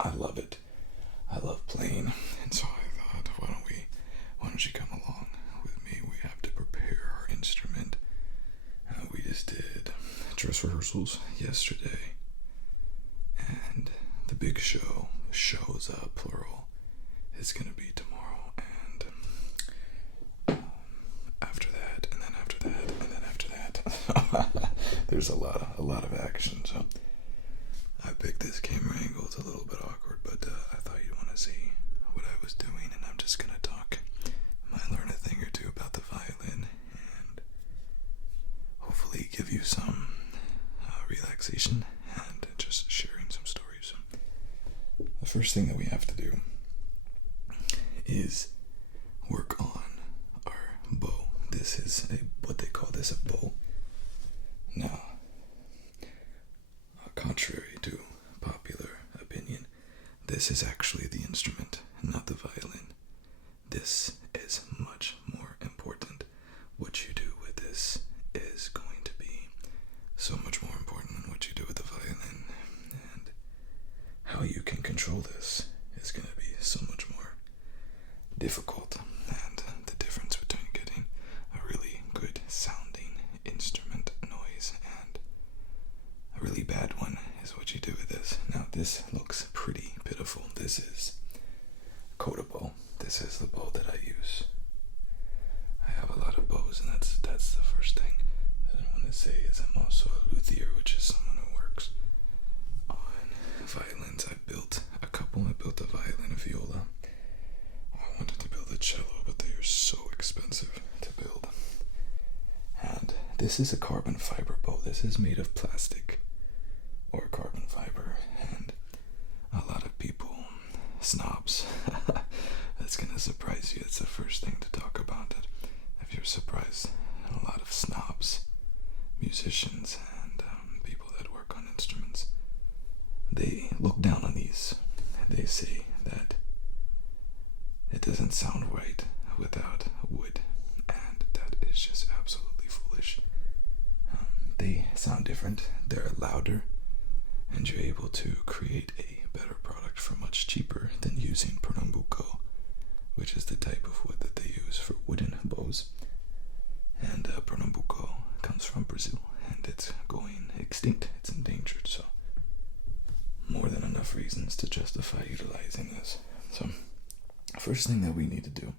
I love it. I love playing, and so I thought, why don't you come along with me? We have to prepare our instrument. We just did dress rehearsals yesterday, and the big shows plural, is gonna be tomorrow, and after that, and then after that, and then after that. There's a lot of action. So I picked this camera angle. It's a little bit awkward, but I thought you'd want to see what I was doing, and I'm just gonna talk. Might learn a thing or two about the violin, and hopefully give you some relaxation and just sharing some stories. The first thing that we have to do is work on our bow. This is what they call this, a bow. Now, contrary to popular opinion, this is actually the instrument, not the violin. This is much more important. What you do with this is going to be so much more important than what you do with the violin. And how you can control this is going to be so much more difficult. And the difference between getting a really good sounding instrument noise and a really bad one is what you do with this. Now, this looks pretty pitiful. This is a Coda bow. This is the bow that I use. I have a lot of bows, and that's the first thing that I want to say is I'm also a luthier, which is someone who works on violins. I built a couple. I built a violin, a viola. I wanted to build a cello, but they are so expensive to build. And this is a carbon fiber bow. This is made of plastic or carbon fiber, and a lot of people, snobs, that's gonna surprise you. It's the first thing to talk about it. If you're surprised, a lot of snobs, musicians, and people that work on instruments, they look down on these. They say that it doesn't sound right without wood, and that is just absolutely foolish. They sound different, they're louder, and you're able to create a better product for much cheaper than using Pernambuco, which is the type of wood that they use for wooden bows. And Pernambuco comes from Brazil, and it's going extinct. It's endangered, so more than enough reasons to justify utilizing this. So, first thing that we need to do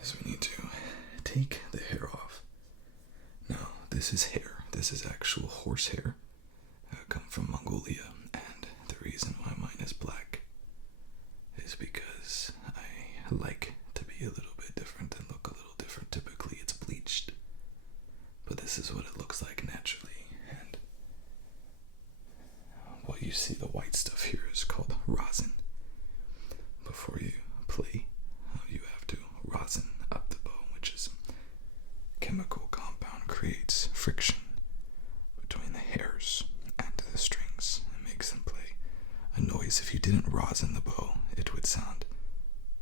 is we need to take the hair off. Now, this is hair. This is actual horse hair. Come from Mongolia, and the reason why mine is black is because I like to be a little bit different and look a little different. Typically it's bleached, but this is what it looks like naturally. And what you see, the white stuff here, is called rosin. Before you play, you have to rosin up the bow, which is a chemical compound, creates friction between the hairs and the strings and makes them play a noise. If you didn't rosin the bow, it would sound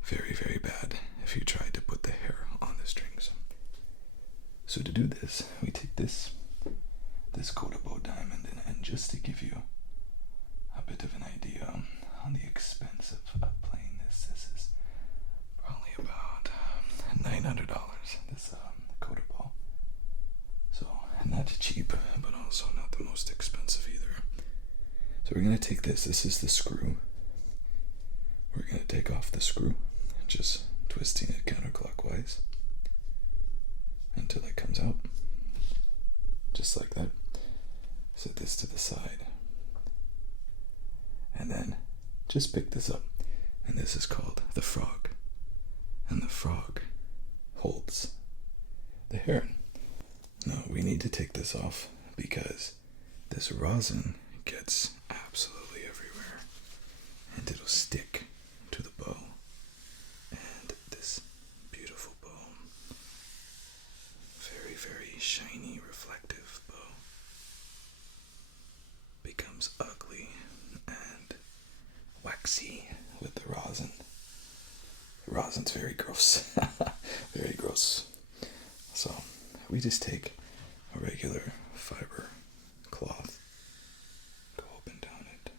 very, very bad if you tried to put the hair on the strings. So to do this, we take this Coda bow diamond, and just to give you a bit of an idea on the expense of playing this is probably about $900, this Coda bow. So not cheap, but also not the most expensive either. So we're going to take this is the screw. We're going to take off the screw, just twisting it counterclockwise until it comes out, just like that. Set this to the side, and then just pick this up, and this is called the frog, and the frog holds the heron. Now we need to take this off because this rosin gets absolutely everywhere, and it'll stick to the bow. And this beautiful bow, very, very shiny, reflective bow, becomes ugly and waxy with the rosin. The rosin's very gross. Very gross. So we just take a regular fiber cloth, go up and down it,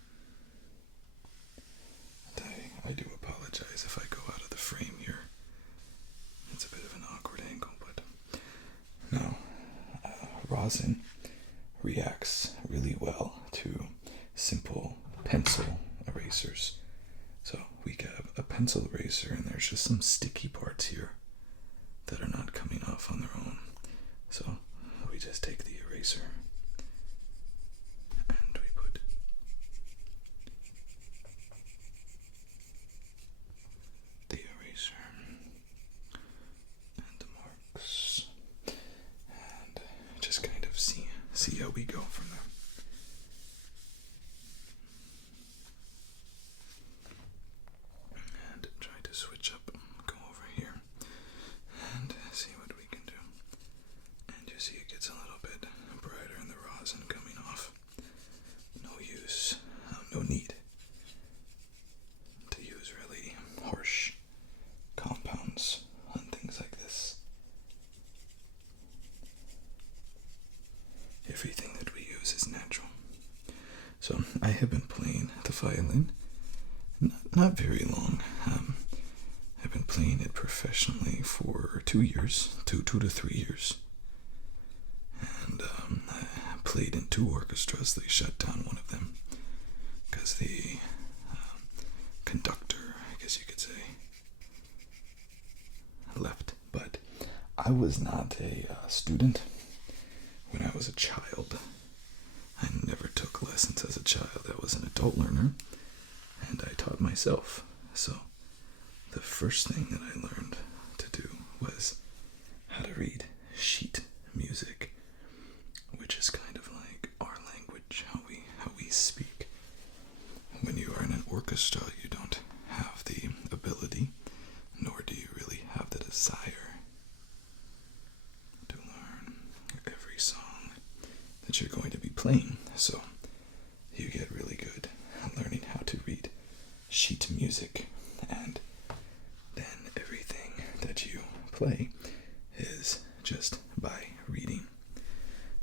rosin reacts really well to simple pencil erasers. So we have a pencil eraser, and there's just some sticky parts here that are not coming off on their own. So we just take the eraser and we put the eraser and the marks, and just kind of see how we go from there. And try to switch up, go over here, and see what we can do. And you see it gets a little bit brighter in the rosin coming off. No use, no need to use really harsh compounds on things like this. Everything that we use is natural. So I have been playing the violin not very long. I've been playing it professionally for 2 years, two to 3 years. And I played in 2 orchestras. They shut down one of them because the conductor, I guess you could say, left. But I was not a student when I was a child. I never took lessons as a child. I was an adult learner, and I taught myself. So the first thing that I learned to do was how to read sheet music, which is kind of like our language, how we speak. When you are in an orchestra, you don't have the ability, nor do you really have the desire to learn every song that you're going to be playing. So you get really good at learning how to read sheet music, and then everything that you play is just by reading.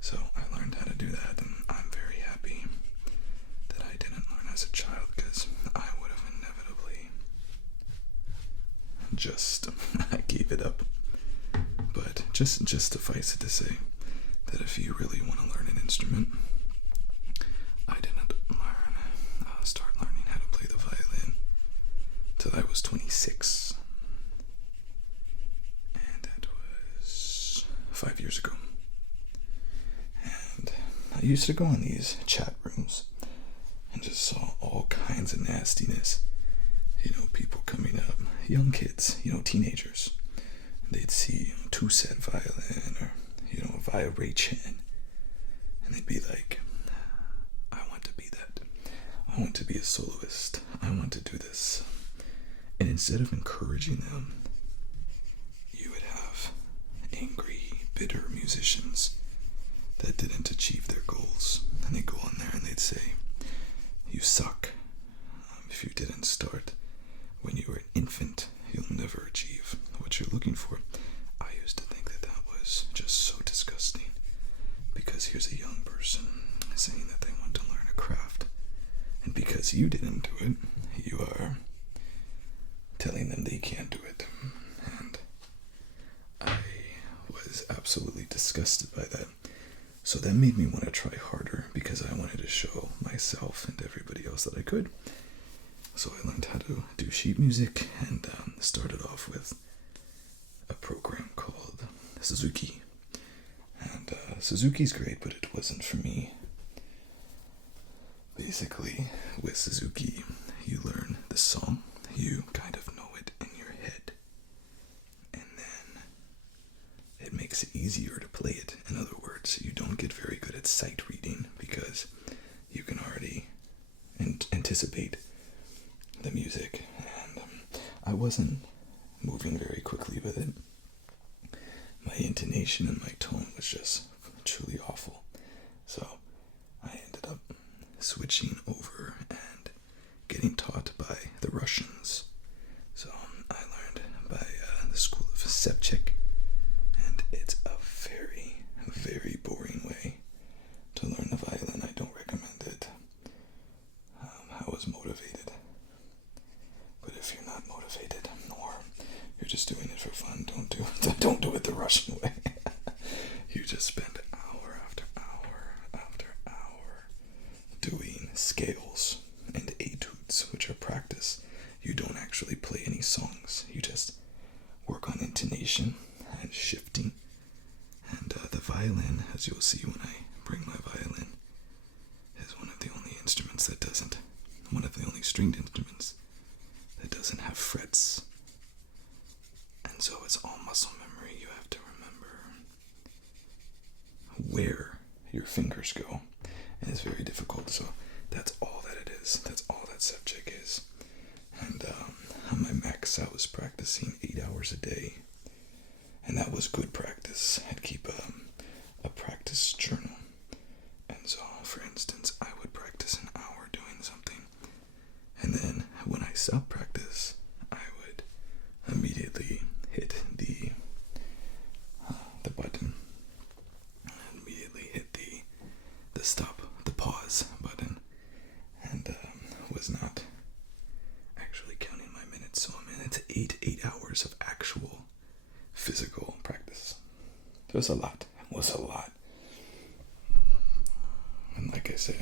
So I learned how to do that, and I'm very happy that I didn't learn as a child, because I would have inevitably just I gave it up. But just suffice it to say that if you really want to learn an instrument, I didn't start learning how to play the violin till I was 26. And that was 5 years ago. And I used to go in these chat rooms and just saw all kinds of nastiness. People coming up, young kids, teenagers. They'd see 2-set violin or, a vibration, and they'd be like, I want to be that. I want to be a soloist. I want to do this. And instead of encouraging them, you would have angry, bitter musicians that didn't achieve their goals. And they'd go on there and they'd say, you suck. If you didn't start when you were an infant, you'll never achieve what you're looking for. I used to think that was just so disgusting, because here's a young person saying that they want to learn a craft, and because you didn't do it, you are telling them they can't do it. And I was absolutely disgusted by that. So that made me want to try harder, because I wanted to show myself and everybody else that I could. So I learned how to do sheet music, and started off with a program called Suzuki. And Suzuki's great, but it wasn't for me. Basically, with Suzuki, you learn the song, you kind of know it in your head, and then it makes it easier to play it. In other words, you don't get very good at sight reading, because you can already anticipate the music, and I wasn't moving very quickly with it. My intonation and my tone was just truly awful. So I ended up switching over and getting taught by the Russians. So I learned by the school of Sevchik, and it's a very, very boring way to learn the violin. I don't recommend it. I was motivated. But if you're not motivated, or you're just doing it for fun, don't do it the Russian way. You just spend hour after stringed instruments that doesn't have frets. And so it's all muscle memory. You have to remember where your fingers go. And it's very difficult. So that's all that it is. That's all that subject is. And on my max, I was practicing 8 hours a day. And that was good practice. I'd keep a practice journal. And so, for instance, I would practice an hour doing something. And then when I stopped practice, I would immediately hit the button. Immediately hit the stop, the pause button. And was not actually counting my minutes. So I'm in it's 8 hours of actual physical practice. It was a lot. It was a lot. And like I say,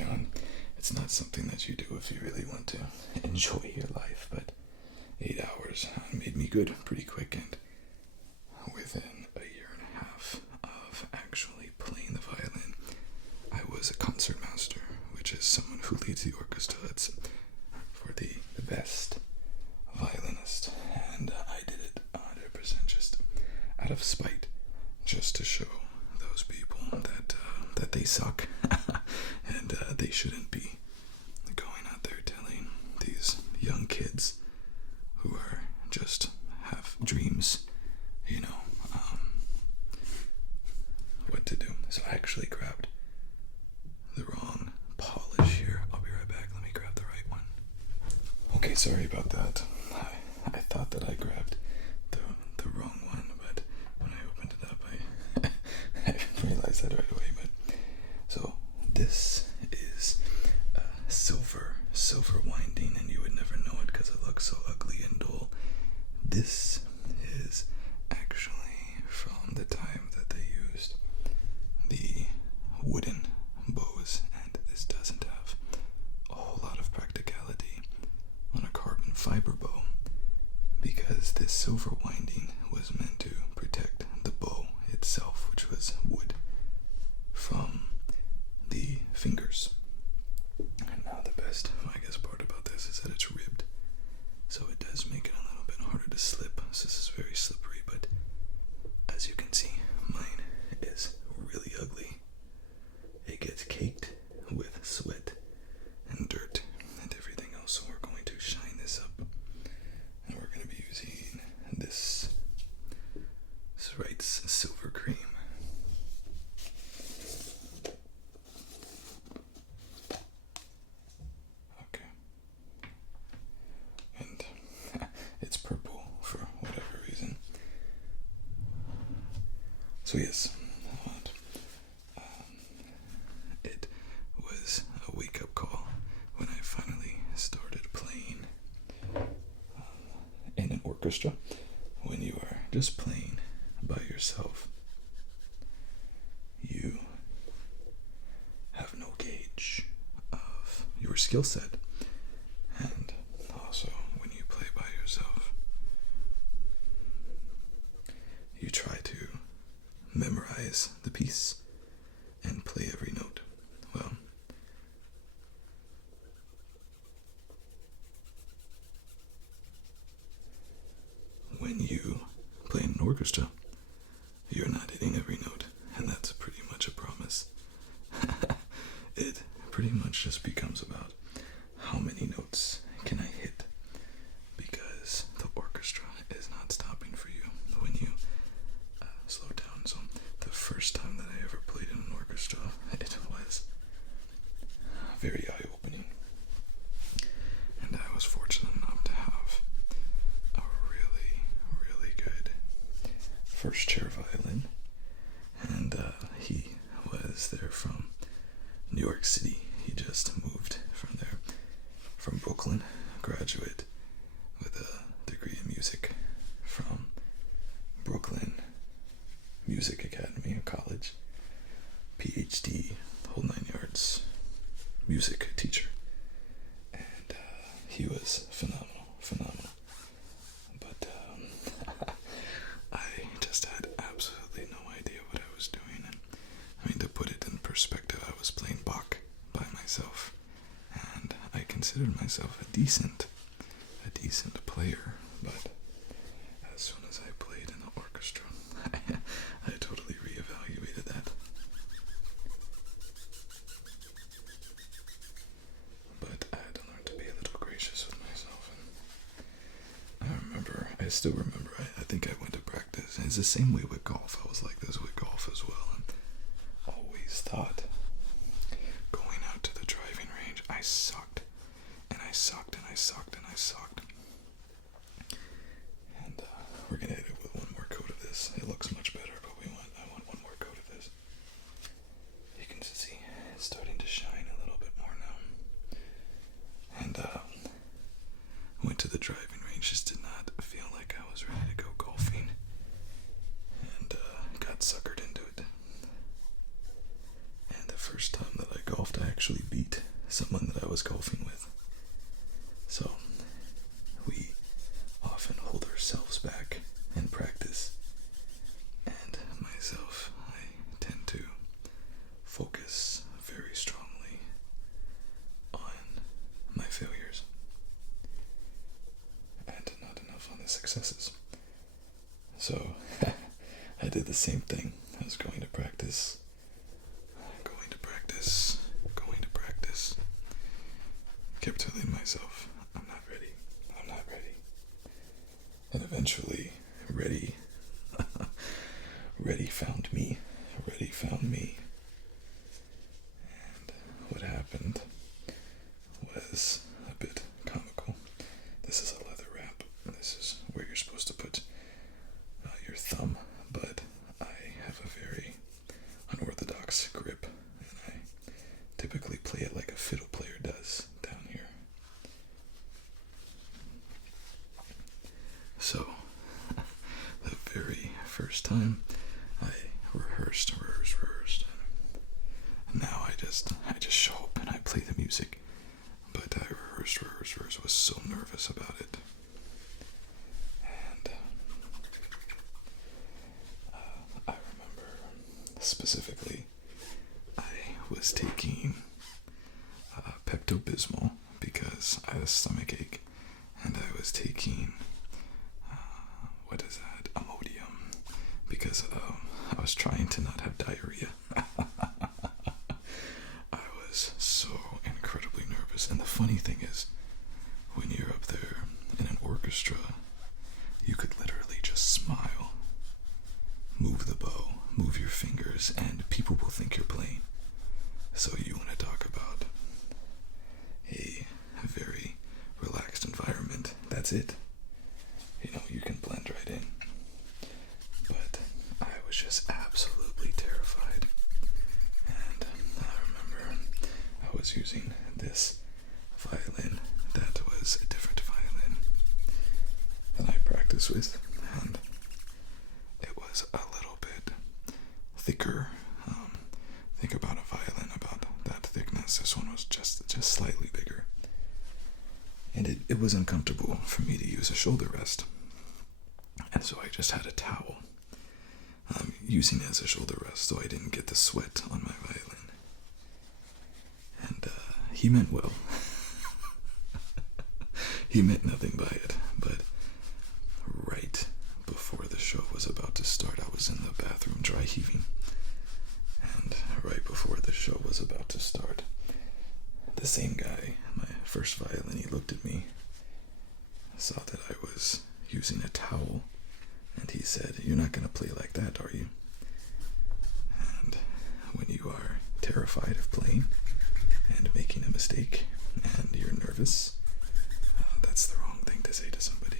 it's not something that you do if you really want to enjoy your life, but 8 hours made me good pretty quick, and within a year and a half of actually playing the violin, I was a concertmaster, which is someone who leads the orchestra. It's for the best violinist, and I did it 100% just out of spite, just to show those people that they suck and they shouldn't be going out there telling these young kids who are just have dreams, what to do. So I actually grabbed the wrong polish here. I'll be right back. Let me grab the right one. Okay, sorry about that. I thought that I grabbed the wrong one, but when I opened it up, I realized that right away. But so this is silver winding, and you would never know it because it looks so ugly and dull. This is actually from the time that they used the wooden bows, and this doesn't have a whole lot of practicality on a carbon fiber bow, because this silver winding was meant to protect the bow itself, which was wood, from the fingers. And now the best, I guess, part about this is that it's ribbed, so it does make it a little bit harder to slip. So this is very slippery, but as you can see, mine is really ugly. It gets caked with sweat and dirt and everything else, so we're going to shine this up, and we're going to be using this Wright's Silver Cream. Okay. And it's purple for whatever reason. So yes, it was a wake-up call when I finally started playing in an orchestra. When you are just playing by yourself, you have no gauge of your skill set. And also, when you play by yourself, you try to memorize the piece and play every note. Well, when you play in an orchestra, you're not hitting every note, and that's pretty much a promise. It pretty much just becomes about how many notes can I hit, because the orchestra is not stopping for you when you slow down. So the first time that I ever played in an orchestra, it was very eye-opening, and I was fortunate enough to have a really, really good first chair violin, and he was there from New York City. He just moved from there, from Brooklyn, graduate with a degree in music from Brooklyn Music Academy or College, PhD, whole 9 yards, music teacher, and he was phenomenal. But I just had absolutely no idea what I was doing, and I mean, to put it in perspective, I was playing Bach by myself, and I considered myself myself a decent player, but as soon as I played in the orchestra, I totally reevaluated that. But I had to learn to be a little gracious with myself, and I still remember, I think I went to practice, and it's the same way with golf. I was like this with golf as well, and always thought going out to the driving range, I sucked, and I sucked, and I sucked, and I sucked. And we're gonna hit it with one more coat of this. It looks much better, but I want one more coat of this. You can see it's starting to shine a little bit more now. And went to the driving range, just did not feel like I was ready to go golfing, and got suckered into it. And the first time that I golfed, I actually beat someone that I was golfing with. So we often hold ourselves back in practice, and myself, I tend to focus very strongly on my failures and not enough on the successes. So I did the same thing. I was going to practice, kept telling myself, I'm not ready. And eventually, ready found me. And what happened was a bit comical. This is a leather wrap. This is where you're supposed to put your thumb, but I have a very unorthodox grip, and I typically play it like a fiddle player does down here. So, the very first time I rehearsed. Now I just show up and I play the music. But I rehearsed, was so nervous about it. And I remember specifically I was taking Pepto-Bismol because I had a stomach ache, and I was taking Imodium, because I was trying to not have diarrhea. I was so incredibly nervous, and the funny thing is, when you're up there in an orchestra, you could literally just smile, move the bow, move your fingers, and people will think you're playing. So you want to talk about a very relaxed environment. That's it. You can blend right in. But I was just absolutely terrified. And I remember I was using this violin that was a different violin than I practiced with, and it was a little bit thicker. Think about a violin about that thickness. This one was just slightly bigger. And it was uncomfortable for me to use a shoulder rest. And so I just had a towel using it as a shoulder rest so I didn't get the sweat on my violin. And he meant well. He meant nothing by it. But right before the show was about to start, I was in the bathroom dry heaving. And right before the show was about to start, the same guy, my first violin, he looked at me, saw that I was using a towel, and he said, "You're not going to play like that, are you?" And when you are terrified of playing and making a mistake and you're nervous, that's the wrong thing to say to somebody.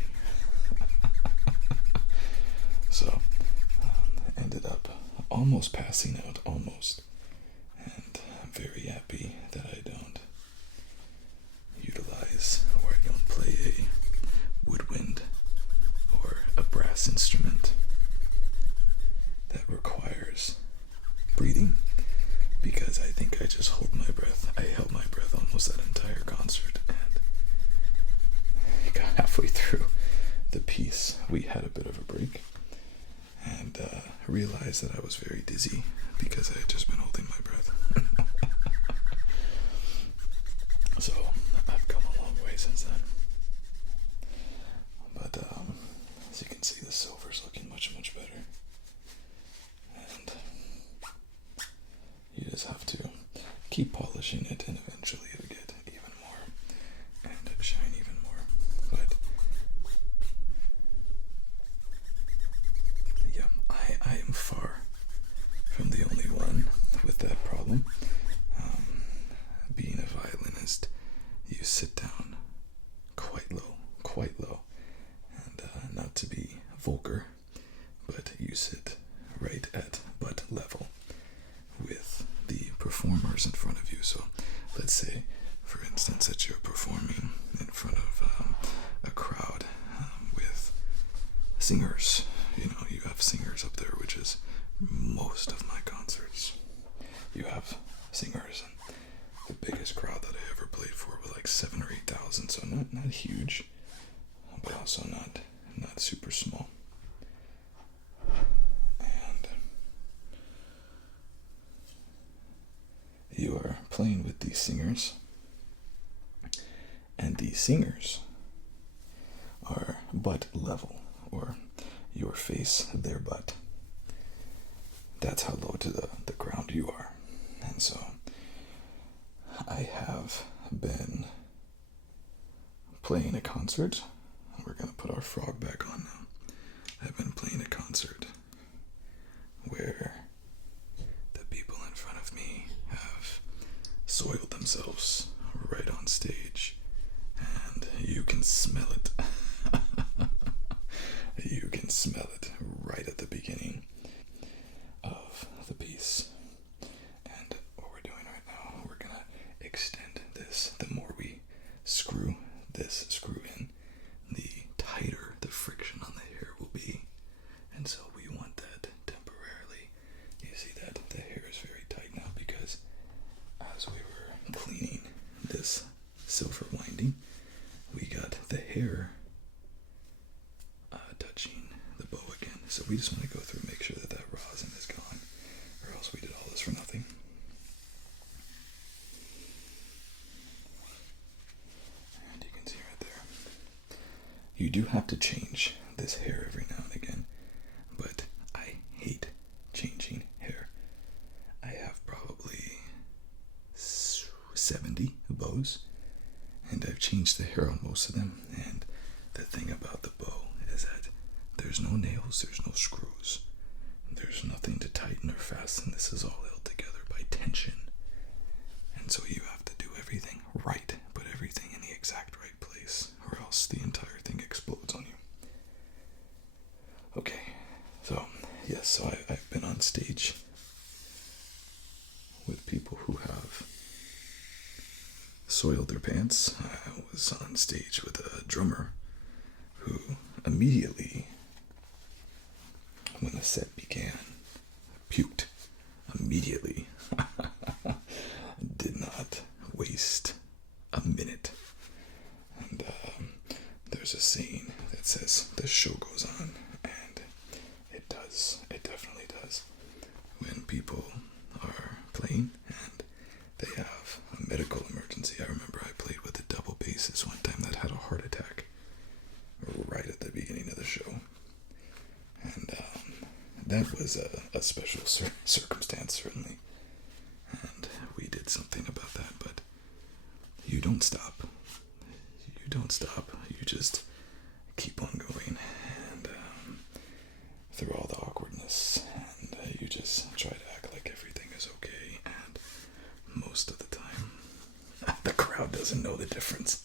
So, ended up almost passing out, almost. And I'm very happy that I don't utilize, or I don't play a woodwind or a brass instrument that requires breathing, because I think I just hold my breath. I held my breath almost that entire concert, and I got halfway through the piece. We had a bit of a break, and realized that I was very dizzy because I had just been holding my breath. So I've come a long polishing it, and eventually it'll get even more and shine even more. But yeah, I am far from the only one with that problem. Being a violinist, you sit down quite low, and not to be vulgar, but you sit right at butt level with the performers in front of you. So let's say, for instance, that you're performing in front of a crowd with singers. You have singers up there, which is most of my concerts. You have singers, and the biggest crowd that I ever played for was like 7,000 or 8,000, so not huge, but also not super small. And you are playing with these singers, and these singers are butt level, or your face, their butt. That's how low to the ground you are. And so I have been playing a concert. We're going to put our frog back on now. I've been playing a concert where the people in front of me have soiled themselves right on stage, and you can smell it. You can smell it right at the beginning of the piece. And what we're doing right now, we're gonna extend this. The more we screw this screw in, the tighter the friction on the hair will be. And so we want that temporarily. You see that the hair is very tight now because as we were cleaning this silver winding, we got the hair touching the bow again. So we just want to go through and make sure that rosin is gone, or else we did all this for nothing. And you can see right there. You do have to change this hair every now and again, but I hate changing hair. I have probably 70 bows, and I've changed the hair on most of them. And the thing about the bow is that there's no nails, there's no screws, there's nothing to tighten or fasten. This is all held together by tension. And so you have to do everything right, put everything in the exact right place, or else the entire thing explodes on you. Okay, so yes, so I've been on stage with people who have soiled their pants. I was on stage with a drummer who immediately, when the set began, puked immediately. Did not waste a minute. And there's a saying that says the show goes on, and it does. It definitely does. When people are playing and they have a medical emergency. I remember I played with a double bassist one time that had a heart attack right at the beginning of the show. And that was a special circumstance, certainly. And we did something about that, but you don't stop. You don't stop. You just keep on going, and through all the awkwardness, and you just try to act like everything is okay, and most of the time, the crowd doesn't know the difference.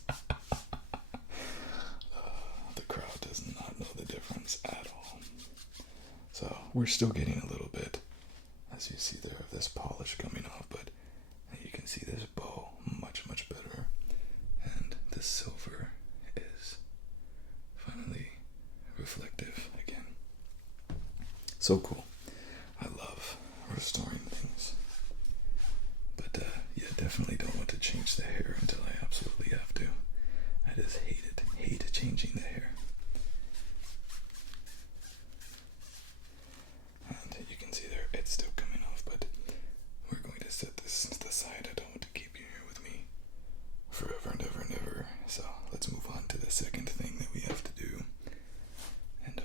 The crowd does not know the difference at all. So we're still getting a little bit, as you see there, of this polish coming off, but you can see this bow much, much better. And the silver is finally reflective again. So cool. I love restoring things. But yeah, definitely don't want to change the hair until I absolutely have to. I just hate it. Hate changing the hair. And you can see there, it's still coming off, but we're going to set this to the side. I don't want to keep you here with me forever and ever and ever. So let's move on to the second thing that we have to do. And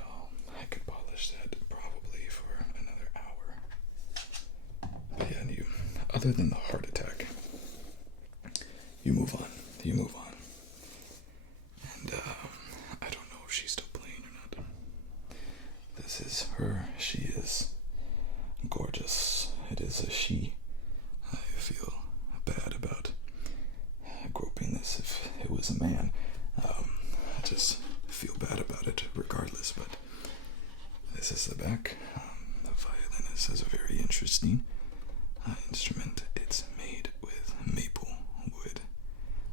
I could polish that probably for another hour. But yeah, other than the heart attack, her. She is gorgeous. It is a she. I feel bad about groping this if it was a man. I just feel bad about it regardless, but this is the back. The violin is a very interesting instrument. It's made with maple wood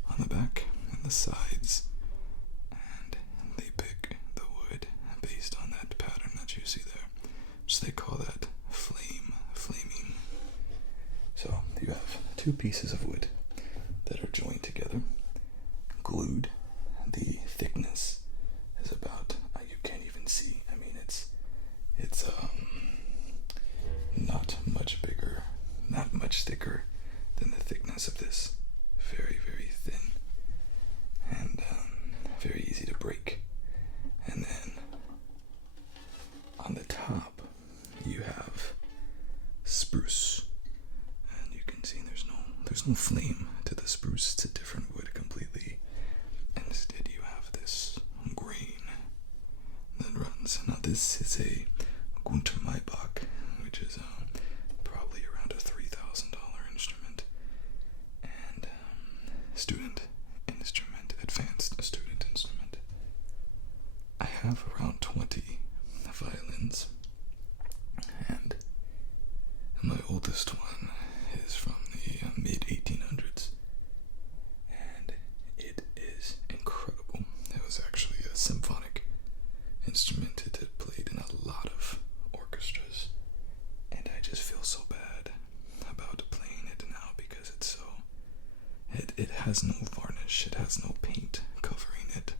on the back and the sides, and they pick the wood based on that pattern that you see there, which they call that flaming. So you have two pieces of wood that are joined together, glued. The thickness is about, you can't even see. I mean, it's not much bigger, not much thicker than the thickness of this. Very, very thin, and very easy to break. And then on the top, you have spruce, and you can see there's no flame to the spruce. It's a different wood completely. Instead, you have this grain that runs. Now, this is a Gunter Maybach, which is probably around a $3,000 instrument, and student instrument, advanced student instrument. I have around 20 violins, and my oldest one is from the mid-1800s, and it is incredible. It was actually a symphonic instrument. It had played in a lot of orchestras, and I just feel so bad about playing it now because it's so, it has no varnish, it has no paint covering it,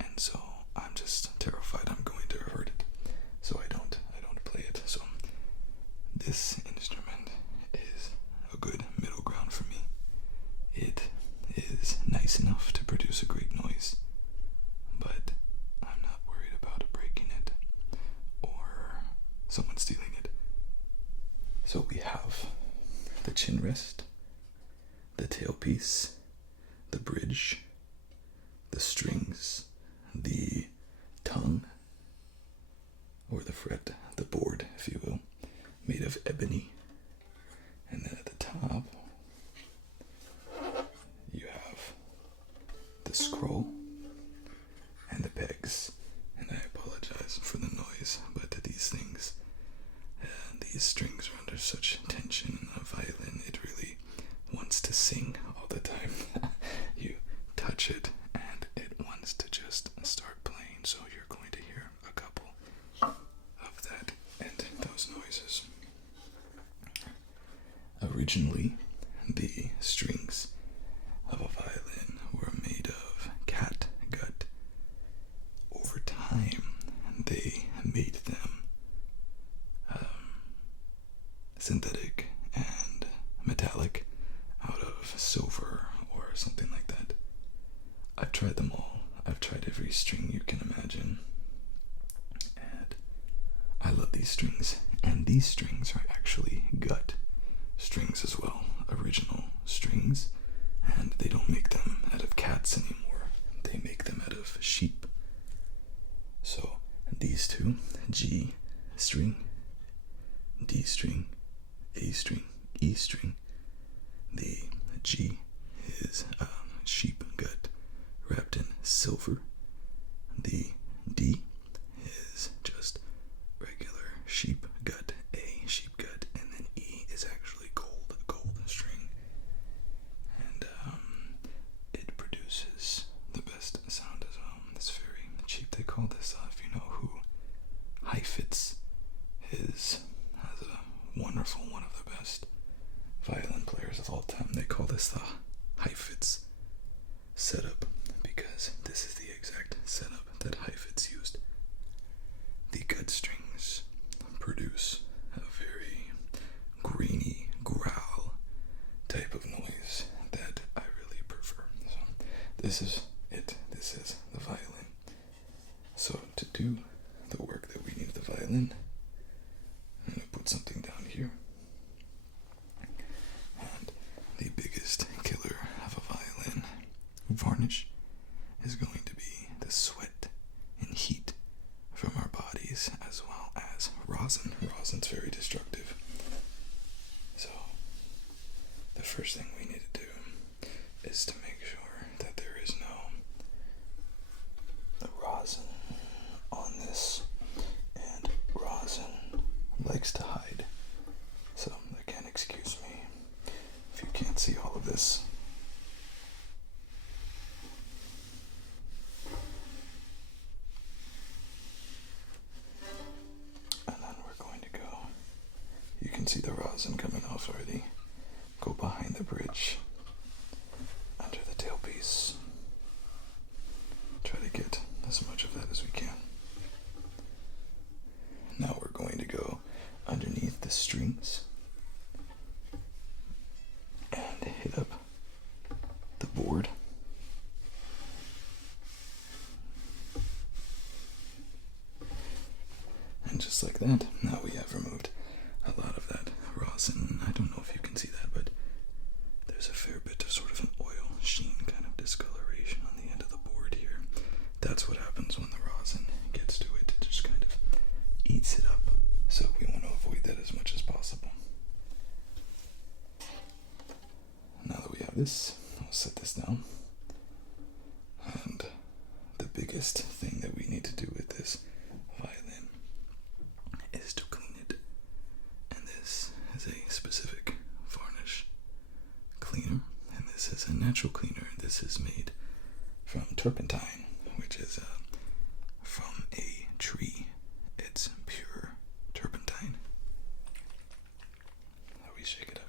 and so I'm just terrified I'm going to hurt it, so I don't play it. So this instrument is a good middle ground for me. It is nice enough to produce a great noise, but I'm not worried about breaking it or someone stealing it. So we have the chin rest, the tailpiece, the bridge, the strings, the tongue, or the fret, the board, if you will, made of ebony. And then at the top, you have the scroll and the pegs. And I apologize for the noise, but these things, these strings are under such tension in a violin, it really wants to sing all the time. You touch it and it wants to just start playing, so you're going to hear a couple of that and those noises. Originally, the strings of a violin were made of catgut. Over time, they made them synthetic and metallic out of silver or something like that. I've tried them all. I've tried every string you can imagine, and I love these strings. And these strings are actually gut strings as well, original strings, and they don't make them out of cats anymore. They make them out of sheep. So these two, G string, D string, A string, E string. The G is sheep gut wrapped in silver. The D is just regular sheep gut, A sheep gut, and then E is actually gold string. And it produces the best sound as well. It's very cheap. They call this, if you know who Heifetz is, has a wonderful, one of the best violin players of all time. They call this the Heifetz setup because this is the exact setup that Heifetz used. The gut strings produce a very grainy growl type of noise that I really prefer. So this is it. This is the violin. So to do the work that we need with the violin, I'm going to put something down here. And the biggest killer of a violin varnish is going to be the sweat and heat from our bodies, as well strings and hit up the board. And just like that, now we have removed a lot of that rosin. I don't know if you can see that, but there's a fair bit of sort of an oil sheen kind of discoloration on the end of the board here. That's what happens when the rosin gets to it. It just kind of eats it up. So we want to avoid that as much as possible. Now that we have this, I'll set this down. And the biggest thing that we need to do with this violin is to clean it. And this is a specific varnish cleaner. And this is a natural cleaner. This is made from turpentine, which is from a tree. It's pure turpentine. Now we shake it up.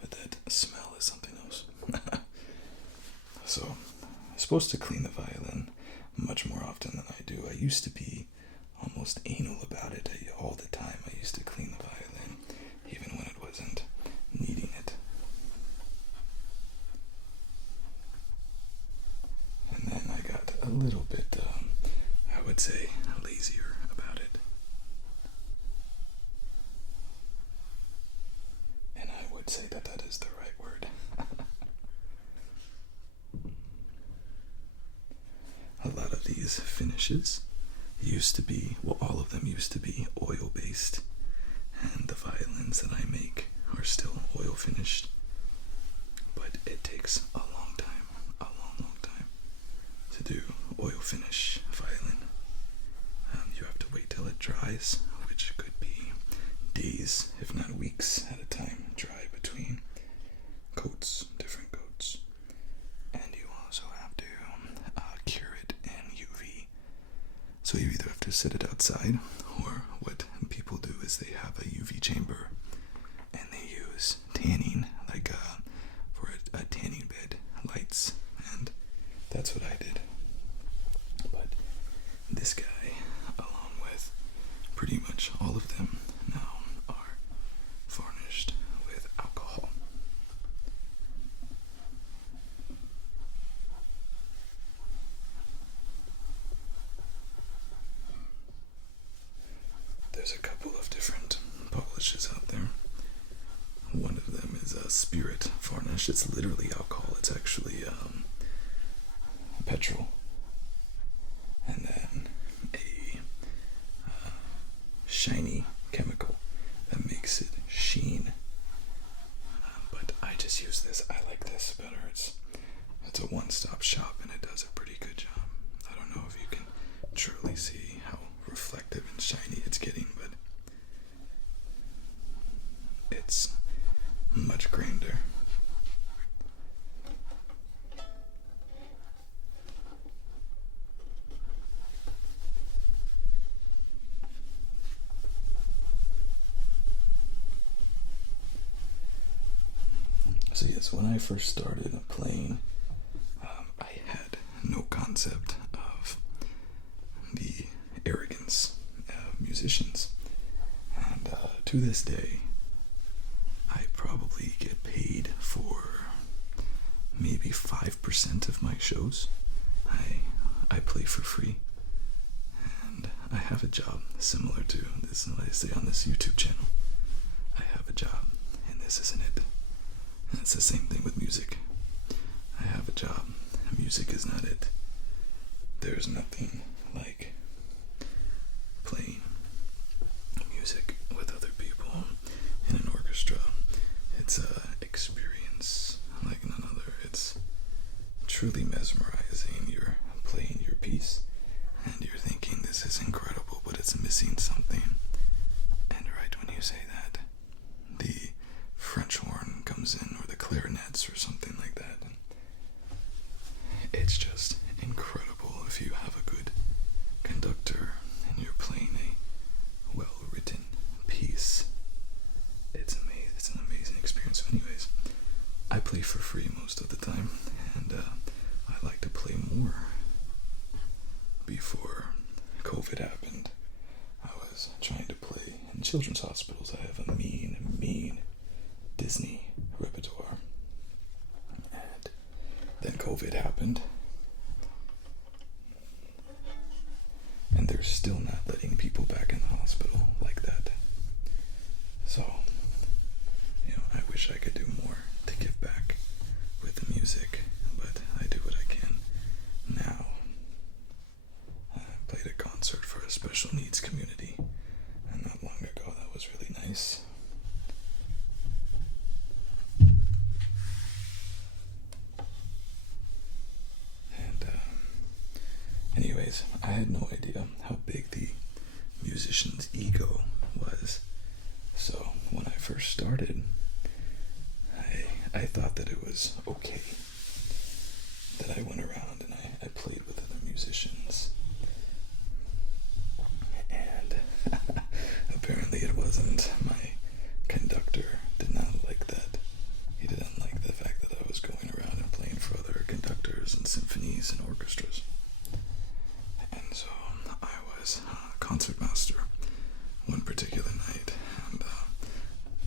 But that smell is something else. So, I'm supposed to clean the violin much more often than I do. I used to be almost anal about it all the time. I used to clean the violin, even when it wasn't needing it. And then I got a little bit, I would say, lazier about it. And I would say that that is the right word. A lot of these finishes used to be, well, all of them used to be oil-based, and the violins that I make are still oil-finished, but it takes a long time to do oil-finish violin. You have to wait till it dries, which could be days, if not weeks at a time, dry between coats, different coats, and you also have to cure it in UV. So you either have to sit it outside, or what people do is they have a UV chamber and they use tanning, like for a tanning bed, lights, and that's what I did. But this guy, along with pretty much all of them now, are varnished with alcohol. There's a couple of different polishes out there. One of them is a spirit varnish. It's literally alcohol. It's actually petrol. And then a shiny chemical that makes it sheen. But I just use this. I like this better. It's a one-stop shop and it does a pretty good job. I don't know if you can truly see how reflective and shiny it's getting, but it's much grander. So yes, when I first started playing, I had no concept of the arrogance of musicians. And to this day, I probably get paid for maybe 5% of my shows. I play for free. And I have a job similar to this, what I say on this YouTube channel. I have a job, and this isn't it. And it's the same thing with music. I have a job. Music is not it. There's nothing like playing music with other people in an orchestra. It's an experience like none other. It's truly mesmerizing. You're playing your piece and you're thinking this is incredible, but it's missing something. And right when you say that, the French horn comes in, or the clarinets, or something like that. And it's just incredible if you have a good conductor before COVID happened, I was trying to play in children's hospitals. I have a mean Disney repertoire. And then COVID happened. And they're still not letting people back in the hospital like that. So, I wish I could do more to give back with the music, but I do what I can now. I played a concert for a special needs community, and not long ago. That was really nice. And anyways, I had no idea how big the musician's ego was. So when I first started, I thought that it was okay that I went around and I played with other musicians. And apparently it wasn't. My conductor did not like that. He didn't like the fact that I was going around and playing for other conductors and symphonies and orchestras. And so I was concertmaster one particular night, and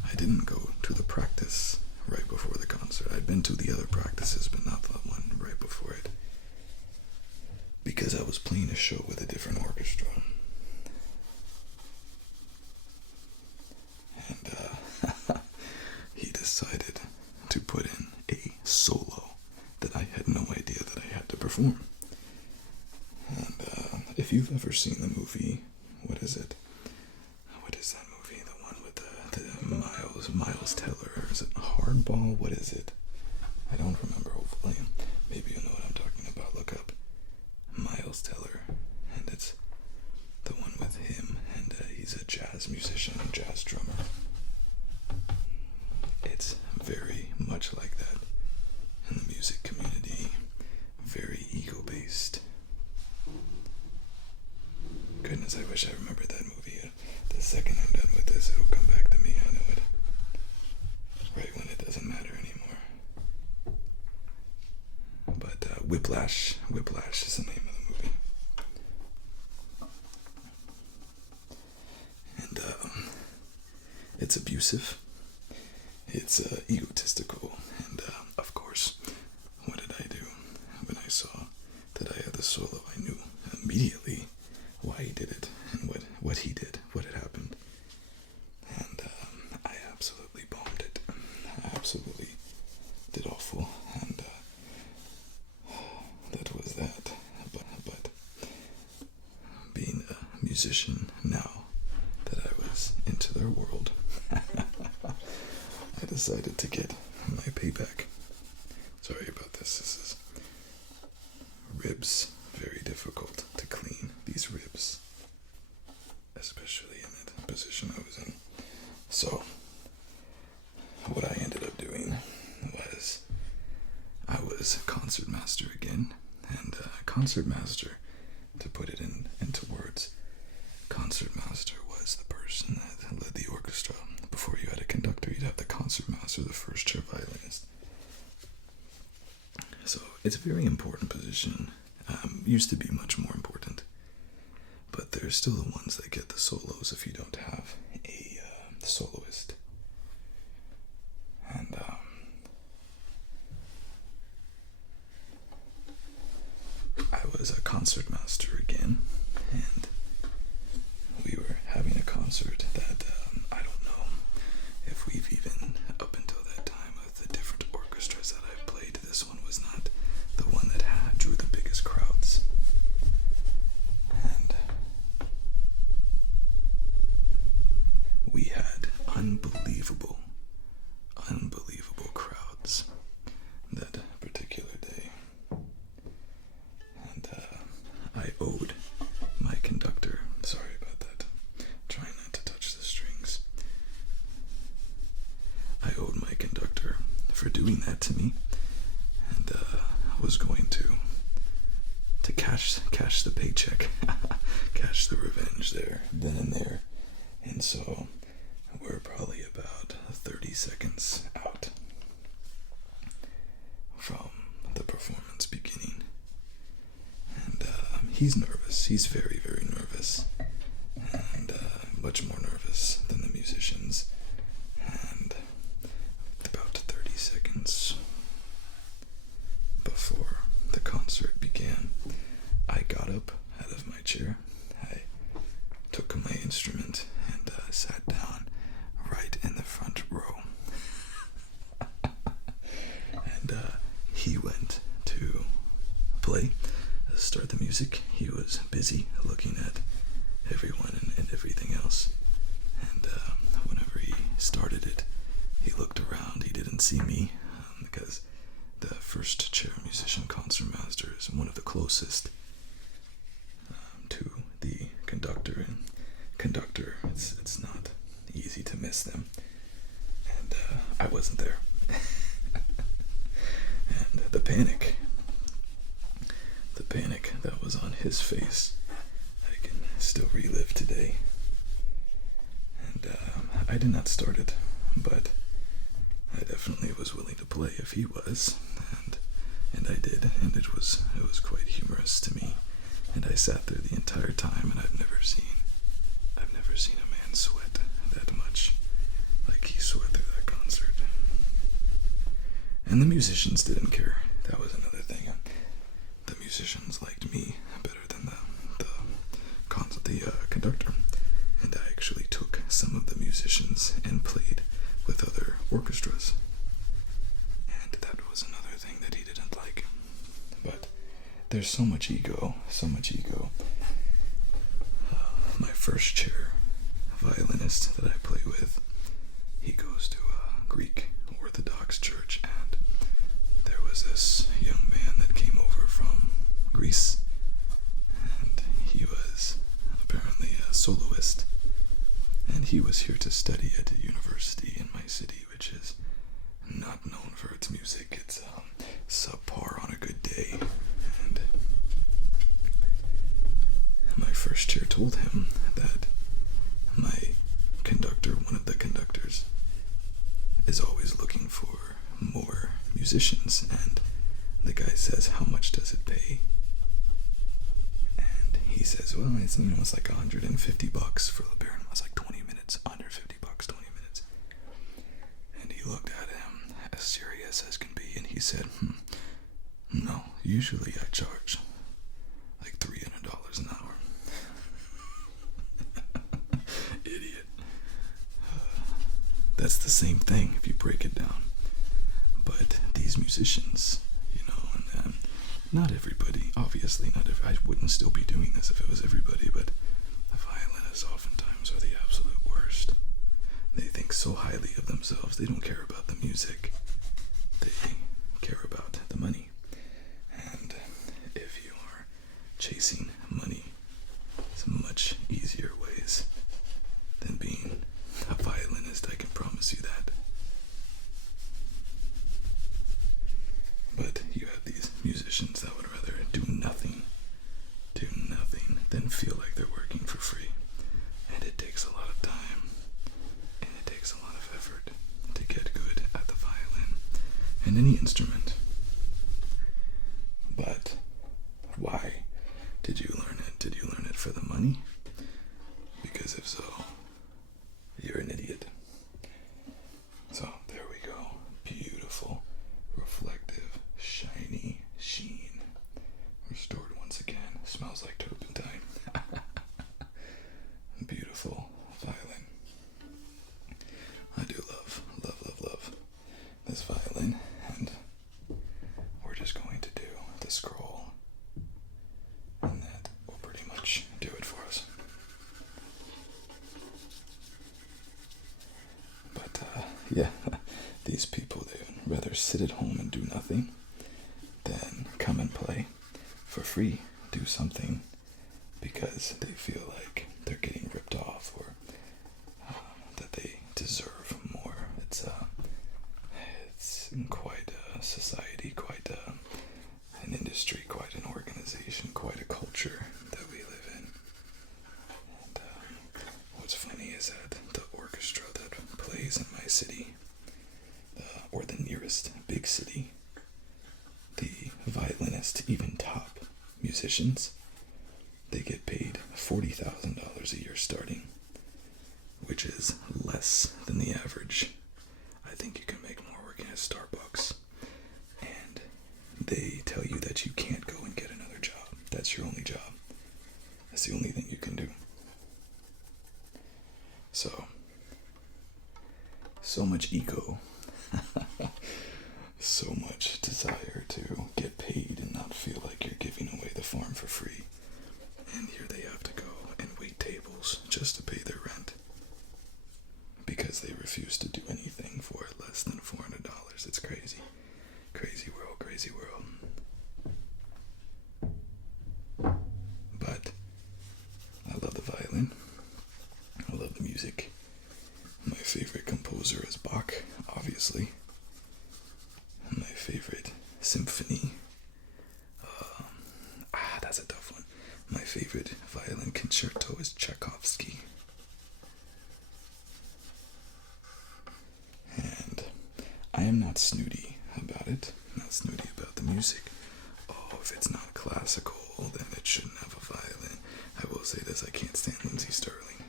I didn't go to the practice right before the concert. I'd been to the other practices, but not the one right before it, because I was playing a show with a different orchestra. And he decided to put in a solo that I had no idea that I had to perform. And if you've ever seen the movie, what is it? What is that movie? The one with the Miles Teller? Is it Hardball? What is it? I don't remember, hopefully. Maybe you know what I'm talking about. Look up Miles Teller. And it's the one with him. And he's a jazz musician, jazz drummer. It's very much like that in the music community. Very ego-based. Goodness, I wish I remembered that movie. The second I'm done with this, it'll come back to me. I know it. Right when it doesn't matter anymore. But Whiplash is the name of the movie. And it's abusive. It's egotistical. And of course, what did I do? When I saw that I had the solo, I knew immediately why he did it and what he did, what had happened. And I absolutely bombed it. I absolutely did awful. And that was that. But being a musician now that I was into their world, I decided to get my payback. Sorry about this. This is ribs. Very difficult to clean these ribs, especially in that position I was in. So what I ended up doing was I was concertmaster again, and concertmaster, to put it into words, concertmaster was the person that led the orchestra. Before you had a conductor, you'd have the concertmaster, the first chair violinist. So it's a very important position. Used to be much more important, but they're still the ones that get the solos if you don't have a soloist. And I was a concertmaster again, and we were having a concert that I don't know if we've even, up until that time, with the different orchestras that I've played, this one was not the one that drew the biggest crowds. And we had unbelievable crowds that particular day. And I owed my conductor, sorry about that, trying not to touch the strings. I owed my conductor for doing that to me, and was going to cash the paycheck, cash the revenge then and there. And so we're probably about 30 seconds out from the performance beginning, and he's nervous. He's very, very nervous. And much more nervous than the musicians. And about 30 seconds before the concert began, I got up out of my chair. I took my instrument and sat down right in the front row. And he went to play, start the music. He was busy looking at everyone and everything else. And whenever he started it, he looked around. He didn't see me because the first chair musician concertmaster is one of the closest to the conductor. And conductor, it's not easy to miss them. And I wasn't there. And the panic that was on his face, I can still relive today. And I did not start it, but I definitely was willing to play if he was, and I did, and it was quite humorous to me. And I sat there the entire time, and I've never seen a man sweat that much like he sweat through that concert. And the musicians didn't care. That was another thing. The musicians liked me better than the conductor. And I actually took some of the musicians and played with other orchestras. And that was another thing that he didn't like. But there's so much ego. My first chair violinist that I play with, he goes to a Greek Orthodox church, and there was this young man that came over from Greece, and he was apparently a soloist, and he was here to study at a university in my city, which is not known for its music. It's subpar on a good day. And my first chair told him that my conductor, one of the conductors, is always looking for more musicians. And the guy says, "How much does it pay?" And he says, "Well, it's like $150 for LeBaron." I was like, 20 minutes, $150, 20 minutes. And he looked at him as serious as can be, and he said, "No, usually I charge like $300 an hour." Idiot. That's the same thing if you break it down. But these musicians, and not everybody, obviously I wouldn't still be doing this if it was everybody, but the violinists oftentimes are the absolute worst. They think so highly of themselves. They don't care about the music. They care about the money. And if you are chasing money, it's much easier ways than being a violinist, I can promise you that. But you have these musicians that would rather do nothing than feel like they're working for free. And it takes a lot of time, and it takes a lot of effort to get good at the violin and any instrument. But why did you learn it? Did you learn it for the money? Because if so, you're an idiot. So there we go. Beautiful, reflective, shiny sheen. Restored once again. Smells like turpentine. Beautiful violin. I do love this violin, and we're just going to do the scroll, and that will pretty much do it for us. But yeah, these people, they'd rather sit at home and do nothing than come and play for free, do something because they feel like they're getting ripped off, or that they deserve more. It's quite a society, quite an industry, quite an organization, quite a culture that we live in. And what's funny is that the orchestra that plays in my city, or the nearest big city, the violinist, even top musicians, they get paid $40,000 a year starting, which is less than the average. I think you can make more working at Starbucks. And they tell you that you can't go and get another job. That's your only job. That's the only thing you can do. So much ego. So much desire to get paid and not feel like you're giving away the farm for free. And here they have to go and wait tables just to pay their rent. Because they refuse to do anything for less than $400. It's crazy. Crazy world, crazy world. But I love the violin. I love the music. My favorite composer is Bach, obviously. My favorite symphony. That's a tough one. My favorite violin concerto is Tchaikovsky. And I am not snooty about it. I'm not snooty about the music. Oh, if it's not classical, then it shouldn't have a violin. I will say this, I can't stand Lindsey Sterling.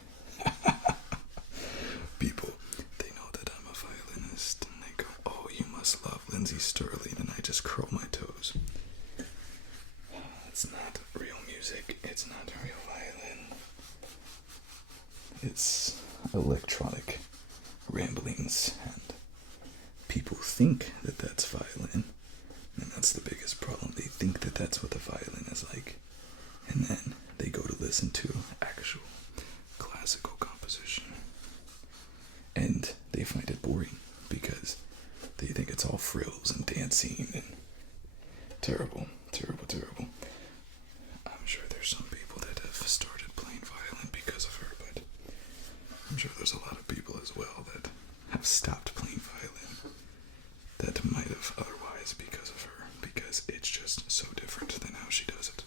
People, they know that I'm a violinist, and they go, oh, you must love Lindsey Sterling, and I just curl my toes. It's not real music. It's not real violin. It's electronic ramblings, and people think that that's violin, and that's the biggest problem. They think that that's what the violin is like, and then they go to listen to actual classical composition, and they find it boring because they think it's all frills and dancing and terrible, terrible, terrible. I'm sure there's some people that have started playing violin because of her, but I'm sure there's a lot of people as well that have stopped playing violin that might have otherwise because of her, because it's just so different than how she does it.